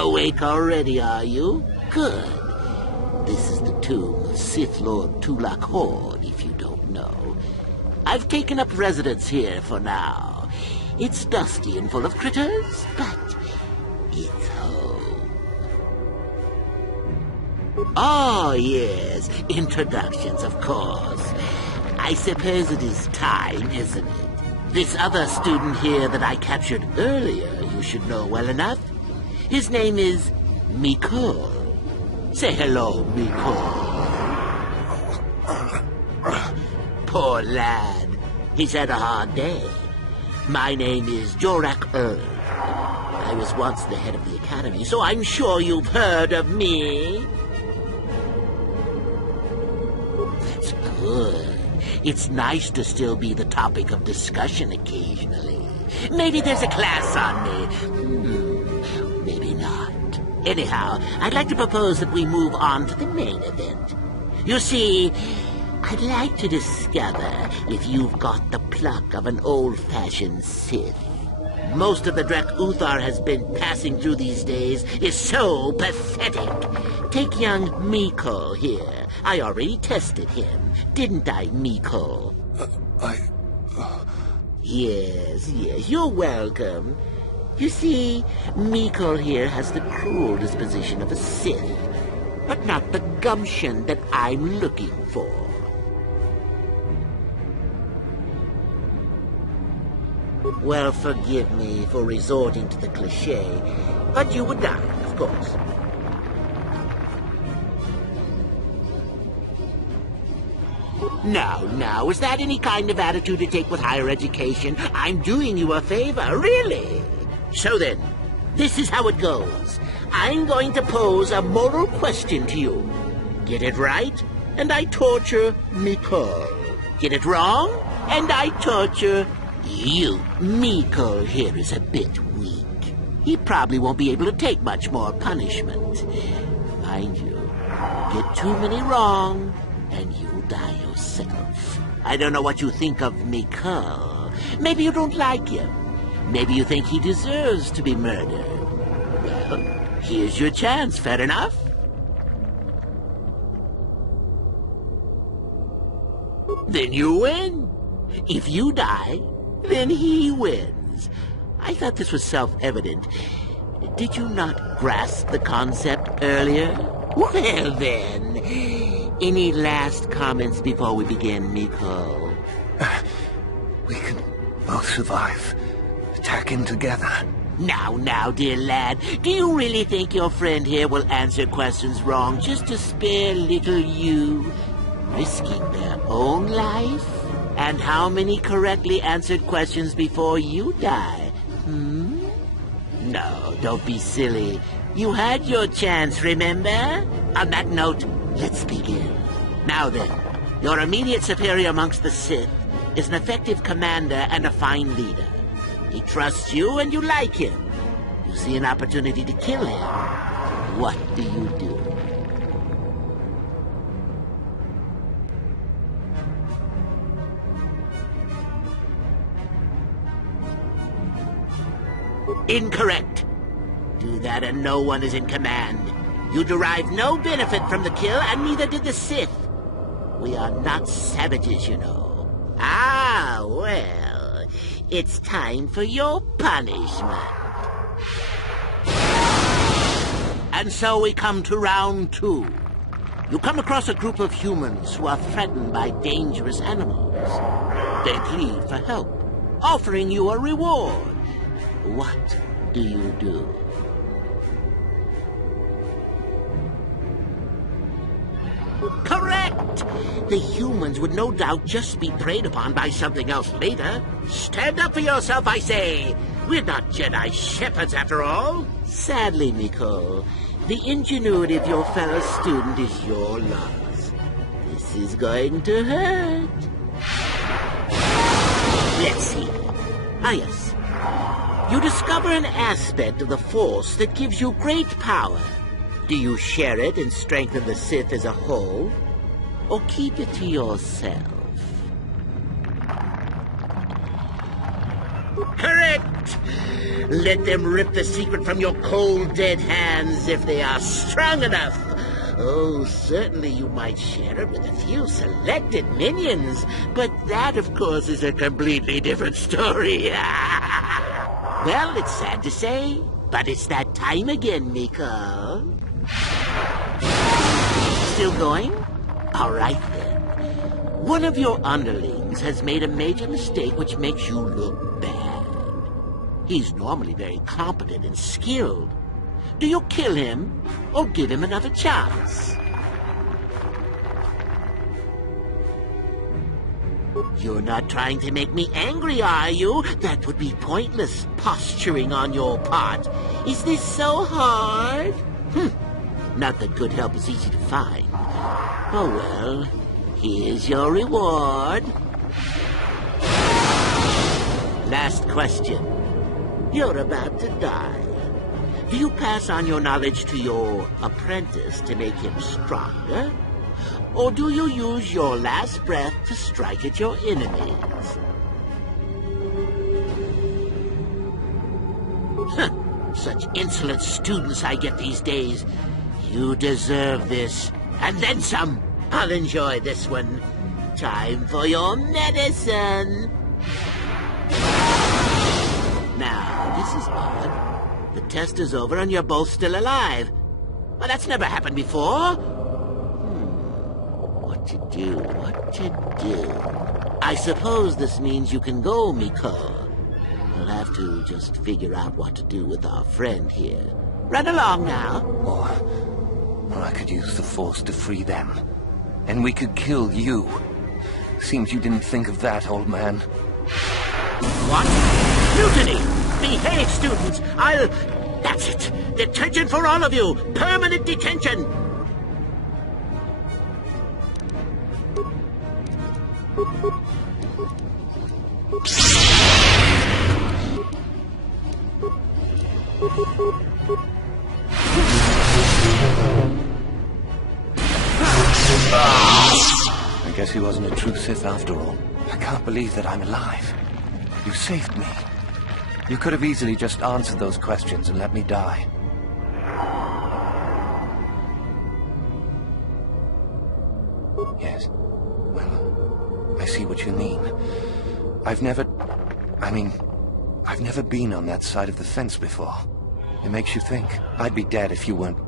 Awake already, are you? Good. This is the tomb of Sith Lord Tulak Horde, if you don't know. I've taken up residence here for now. It's dusty and full of critters, but it's home. Oh, yes, introductions, of course. I suppose it is time, isn't it? This other student here that I captured earlier, you should know well enough. His name is Mekel. Say hello, Mekel. Poor lad. He's had a hard day. My name is Jorak. I was once the head of the academy, so I'm sure you've heard of me. That's good. It's nice to still be the topic of discussion occasionally. Maybe there's a class on me. Maybe not. Anyhow, I'd like to propose that we move on to the main event. You see, I'd like to discover if you've got the pluck of an old-fashioned Sith. Most of the Drek Uthar has been passing through these days is so pathetic. Take young Mekel here. I already tested him. Didn't I, Mekel? Yes, you're welcome. You see, Mekel here has the cruel disposition of a Sith, but not the gumption that I'm looking for. Well, forgive me for resorting to the cliché, but you would die, of course. Now, is that any kind of attitude to take with higher education? I'm doing you a favor, really. So then, this is how it goes. I'm going to pose a moral question to you. Get it right, and I torture Mekel. Get it wrong, and I torture you. Mekel here is a bit weak. He probably won't be able to take much more punishment. Mind you, get too many wrong, and you'll die yourself. I don't know what you think of Mekel. Maybe you don't like him. Maybe you think he deserves to be murdered. Well, here's your chance, fair enough? Then you win. If you die, then he wins. I thought this was self-evident. Did you not grasp the concept earlier? Well then, any last comments before we begin, Mekel? We can both survive. Attacking together. Now, dear lad, do you really think your friend here will answer questions wrong just to spare little you, risking their own life? And how many correctly answered questions before you die? No, don't be silly. You had your chance, remember? On that note, let's begin. Now then, your immediate superior amongst the Sith is an effective commander and a fine leader. He trusts you and you like him. You see an opportunity to kill him. What do you do? Incorrect. Do that and no one is in command. You derive no benefit from the kill, and neither did the Sith. We are not savages, you know. Ah, well, it's time for your punishment. And so we come to round 2. You come across a group of humans who are threatened by dangerous animals. They plead for help, offering you a reward. What do you do? Correct! The humans would no doubt just be preyed upon by something else later. Stand up for yourself, I say! We're not Jedi shepherds, after all. Sadly, Mekel, the ingenuity of your fellow student is your loss. This is going to hurt. Let's see. Ah, yes. You discover an aspect of the Force that gives you great power. Do you share it and strengthen the Sith as a whole, or keep it to yourself? Correct! Let them rip the secret from your cold, dead hands if they are strong enough. Oh, certainly you might share it with a few selected minions, but that, of course, is a completely different story. Well, it's sad to say, but it's that time again, Mekel. Still going? All right, then. One of your underlings has made a major mistake which makes you look bad. He's normally very competent and skilled. Do you kill him, or give him another chance? You're not trying to make me angry, are you? That would be pointless posturing on your part. Is this so hard? Not that good help is easy to find. Oh well, here's your reward. Last question. You're about to die. Do you pass on your knowledge to your apprentice to make him stronger? Or do you use your last breath to strike at your enemies? Such insolent students I get these days. You deserve this. And then some. I'll enjoy this one. Time for your medicine. Now, this is odd. The test is over and you're both still alive. Well, that's never happened before. What to do? I suppose this means you can go, Mekel. We'll have to just figure out what to do with our friend here. Run along now. Or I could use the Force to free them. And we could kill you. Seems you didn't think of that, old man. What? Mutiny! Behave, students! That's it! Detention for all of you! Permanent detention! I guess he wasn't a true Sith after all. I can't believe that I'm alive. You saved me. You could have easily just answered those questions and let me die. Yes. Well, I see what you mean. I've never been on that side of the fence before. It makes you think. I'd be dead if you weren't...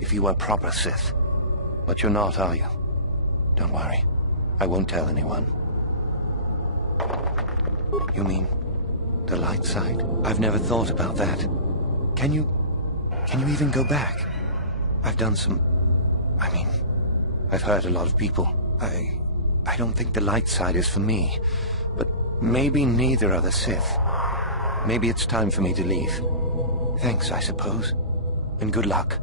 if you were proper Sith. But you're not, are you? Don't worry. I won't tell anyone. You mean... the light side? I've never thought about that. Can you even go back? I've done some... I've hurt a lot of people. I don't think the light side is for me. But maybe neither are the Sith. Maybe it's time for me to leave. Thanks, I suppose. And good luck.